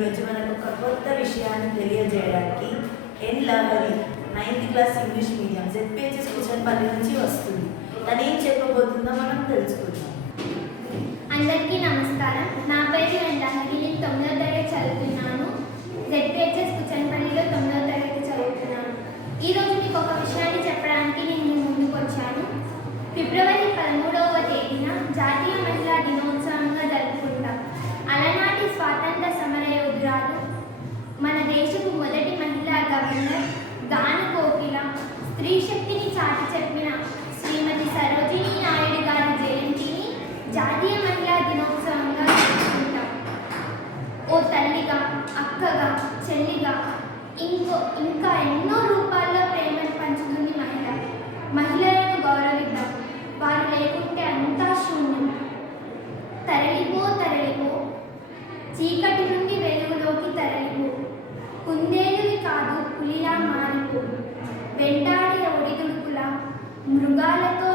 ఈరోజు మనకు ఒక కొత్త విషయాన్ని తెలియజేయడానికి N Lahari 9th class English medium ZPHS Kuchanpalli నుంచి వస్తుంది. తను ఏం చెప్పబోతుందో మనం తెలుసుకుందాం. అందరికీ నమస్కారం. నా పేరు ఎన్ లహరి. నేను 9వ తరగతి చదువుతున్నాను. జెడ్పీహెచ్ఎస్ కుచన్పల్లిలో 9వ తరగతి చదువుతున్నాను. ఈరోజు మీకు ఒక విషయాన్ని చెప్పడానికి నేను ముందుకు వచ్చాను. ఫిబ్రవరి 13వ తేదీన జాతీయ మహిళా దినోత్సవంగా జరుపుకుంటాం. అలనాటి స్వాతంత్ర సమర యోధురాలు, మన దేశపు మొదటి మహిళా గవర్నర్, గాన కోకిల, స్త్రీ శక్తిని చాటి చెప్పిన శ్రీమతి సరోజినీ నాయుడు గారి జయంతిని జాతీయ మహిళా దినోత్సవంగా జరుపుకుంటాం. ఓ తల్లిగా, అక్కగా, చెల్లిగా, ఇంకా ఎన్నో రూపాల్లో ప్రేమను పంచుతుంది మహిళ. మహిళలను గౌరవిద్దాం. వారు లేకుంటే అంతా శూన్యం. తరలిపో తరలిపో, చీకటి నుండి వెలుగులోకి తరలిపో, కుందేలువి కాదు పులిలా మారిపో, వెంటాడే ఒడిదుడుకుల మృగాలతో